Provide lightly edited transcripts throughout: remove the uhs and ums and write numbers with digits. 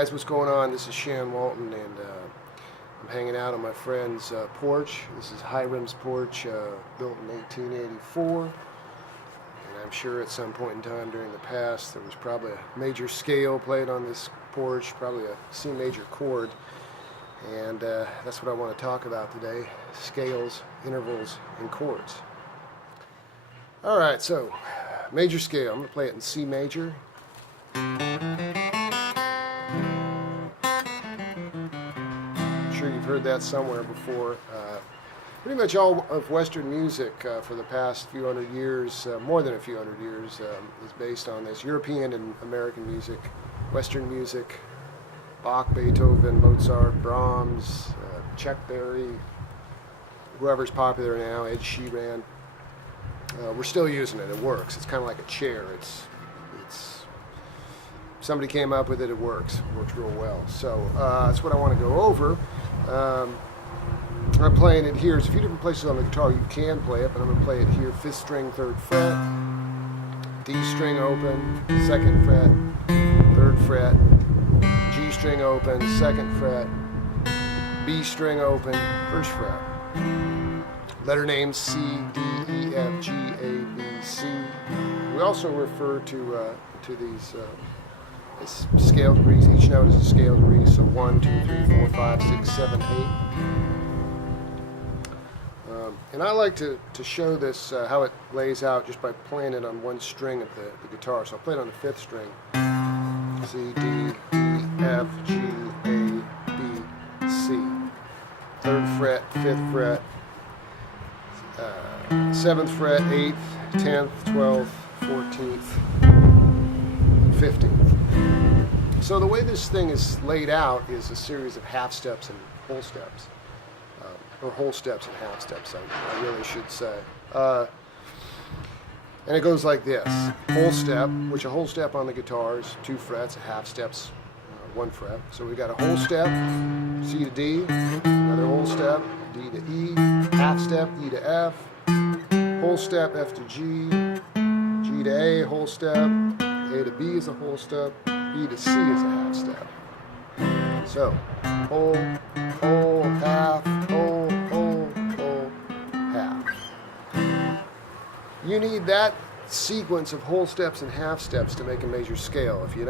guys, what's going on? This is Shan Walton, and I'm hanging out on my friend's porch. This is Hiarm's porch, built in 1884, and I'm sure at some point in time during the past there was probably a major scale played on this porch, probably a C major chord, and that's what I want to talk about today: scales, intervals, and chords. Alright, so major scale. I'm going to play it in C major. I'm sure you've heard that somewhere before. Pretty much all of Western music for the past few hundred years, more than a few hundred years, is based on this. European and American music, Western music, Bach, Beethoven, Mozart, Brahms, Chuck Berry, whoever's popular now, Ed Sheeran. We're still using it. It works. It's kind of like a chair. It's somebody came up with it. It works. It works real well. So that's what I want to go over. I'm playing it here. There's a few different places on the guitar you can play it, but I'm going to play it here. 5th string, 3rd fret, D string open, 2nd fret, 3rd fret, G string open, 2nd fret, B string open, 1st fret. Letter names C, D, E, F, G, A, B, C. We also refer to these as scale degrees. Each note is a scale degree, so 1, 2, 3, 4, 5, 6, 7, 8. And I like to show this, how it lays out, just by playing it on one string of the guitar. So I'll play it on the 5th string. C, D, E, F, G, A, B, C. 3rd fret, 5th fret, 7th fret, 8th, 10th, 12th, 14th, 15th. So the way this thing is laid out is a series of half steps and whole steps. Or whole steps and half steps, I really should say. And it goes like this. Whole step, which a whole step on the guitar is 2 frets, a half step's 1 fret. So we got a whole step, C to D, another whole step, D to E, half step, E to F, whole step, F to G, G to A, whole step, A to B is a whole step, B to C is a half step. So, whole, half, whole, half. You need that sequence of whole steps and half steps to make a major scale. If you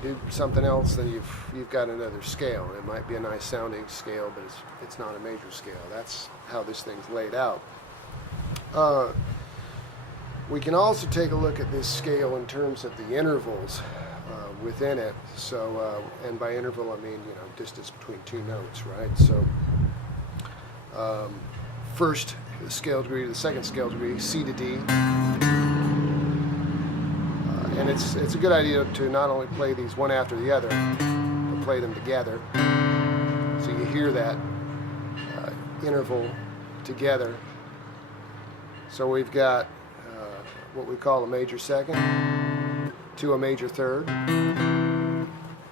do something else, then you've got another scale. It might be a nice sounding scale, but it's not a major scale. That's how this thing's laid out. We can also take a look at this scale in terms of the intervals within it. So, and by interval I mean, distance between 2 notes, right? So, first scale degree to the 2nd scale degree, C to D. And it's a good idea to not only play these one after the other, but play them together. So you hear that interval together. So we've got what we call a major 2nd, to a major 3rd,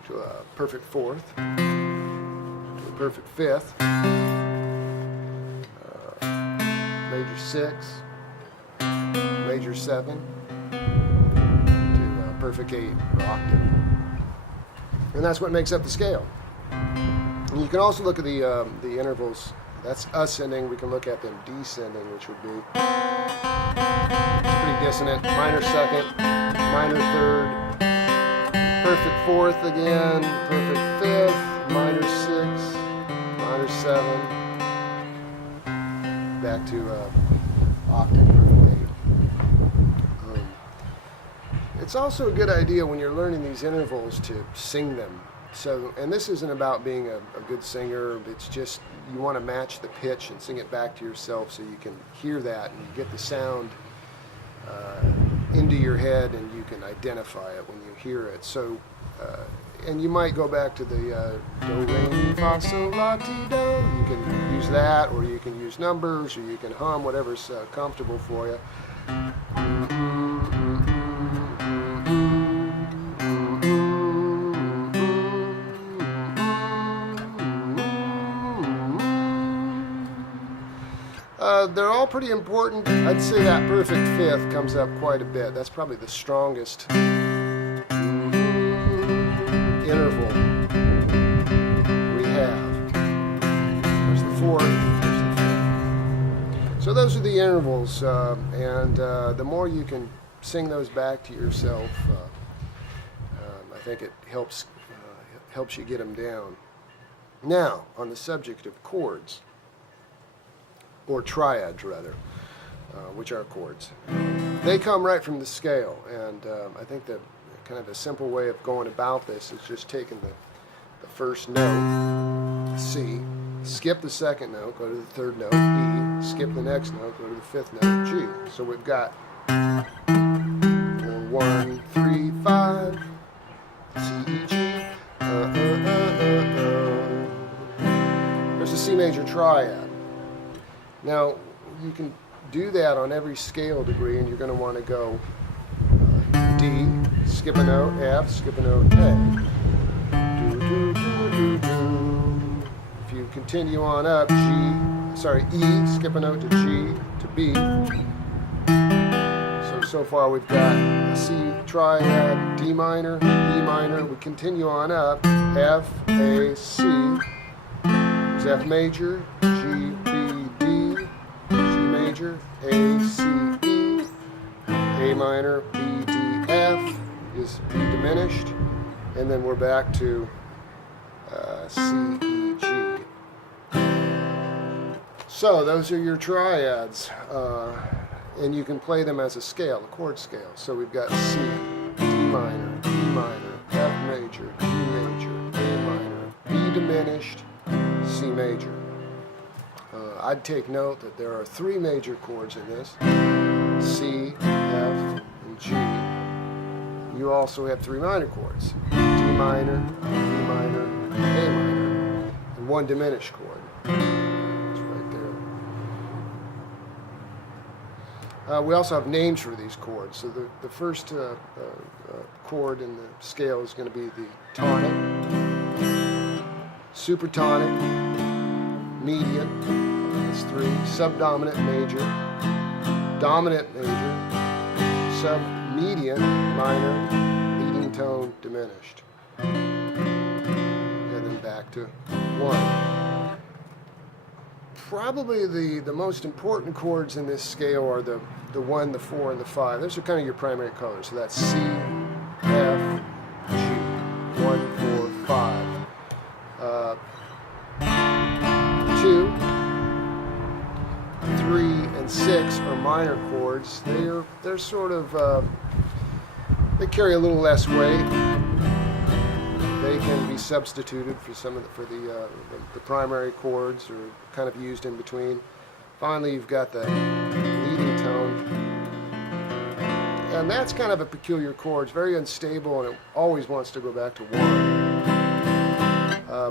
to a perfect 4th, to a perfect 5th, major 6, major 7, to perfect 8 or octave. And that's what makes up the scale. And you can also look at the intervals. That's ascending. We can look at them descending, which would be, it's pretty dissonant. Minor 2nd, minor 3rd, perfect 4th again, perfect 5th, minor 6, minor 7, back to octave, perfect 8. It's also a good idea when you're learning these intervals to sing them. So, and this isn't about being a good singer, it's just you want to match the pitch and sing it back to yourself so you can hear that and you get the sound into your head and you can identify it when you hear it. So, and you might go back to the do, re, mi, fa, sol, la, ti, do. You can use that, or you can use numbers, or you can hum, whatever's comfortable for you. They're all pretty important. I'd say that perfect 5th comes up quite a bit. That's probably the strongest interval 4th, there's the 5th. So those are the intervals, and the more you can sing those back to yourself, I think it helps you get them down. Now, on the subject of chords, or triads rather, which are chords, they come right from the scale, and I think that kind of a simple way of going about this is just taking the first note, C, skip the second note, go to the third note, E, skip the next note, go to the fifth note, G. So we've got 1, 3, 5, C, E, G, There's a C major triad. Now, you can do that on every scale degree, and you're going to want to go D, skip a note, F, skip a note, A. Do, do, do, do, do. If you continue on up, E, skip a note to G, to B. So far we've got a C triad, D minor, E minor. We continue on up, F, A, C. There's F major, G, B, D, G major, A, C, E, A minor, B, D, F is B diminished, and then we're back to C, E, G. So those are your triads, and you can play them as a scale, a chord scale. So we've got C, D minor, E minor, F major, G major, A minor, B diminished, C major. I'd take note that there are 3 major chords in this, C, F, and G. You also have 3 minor chords, D minor, B minor, A minor, and 1 diminished chord. It's right there. We also have names for these chords. So the first chord in the scale is going to be the tonic, supertonic, median, that's 3, subdominant major, dominant major, submedian minor, leading tone diminished, and then back to 1. Probably the most important chords in this scale are the 1, the 4, and the 5. Those are kind of your primary colors. So that's C, F, G, 1, 4, 5. 2, 3, and 6 are minor chords. They're sort of they carry a little less weight. They can be substituted for some of the primary chords, or kind of used in between. Finally, you've got the leading tone, and that's kind of a peculiar chord. It's very unstable, and it always wants to go back to 1.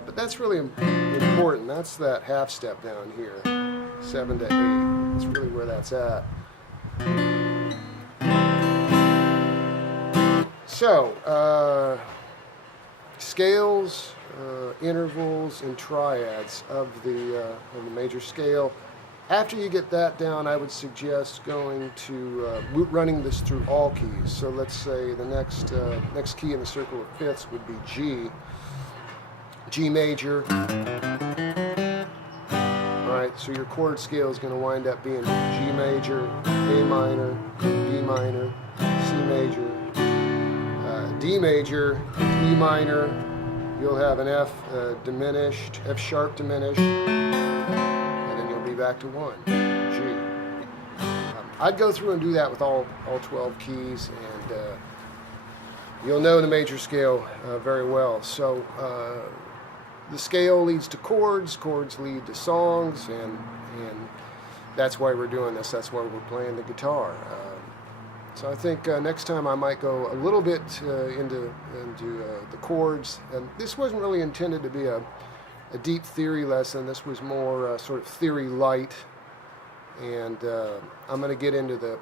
But that's really important. That's that half step down here, 7 to 8. That's really where that's at. So, scales, intervals, and triads of the major scale. After you get that down, I would suggest going to running this through all keys. So let's say the next key in the circle of fifths would be G. G major. Alright, so your chord scale is going to wind up being G major, A minor, B minor, C major, D major, E minor. You'll have an F diminished, F sharp diminished, and then you'll be back to 1, G. I'd go through and do that with all 12 keys, and you'll know the major scale very well. So the scale leads to chords, chords lead to songs, and that's why we're doing this. That's why we're playing the guitar. So I think next time I might go a little bit into the chords. And this wasn't really intended to be a deep theory lesson. This was more sort of theory light. And I'm going to get into the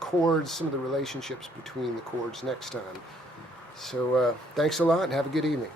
chords, some of the relationships between the chords next time. So thanks a lot, and have a good evening.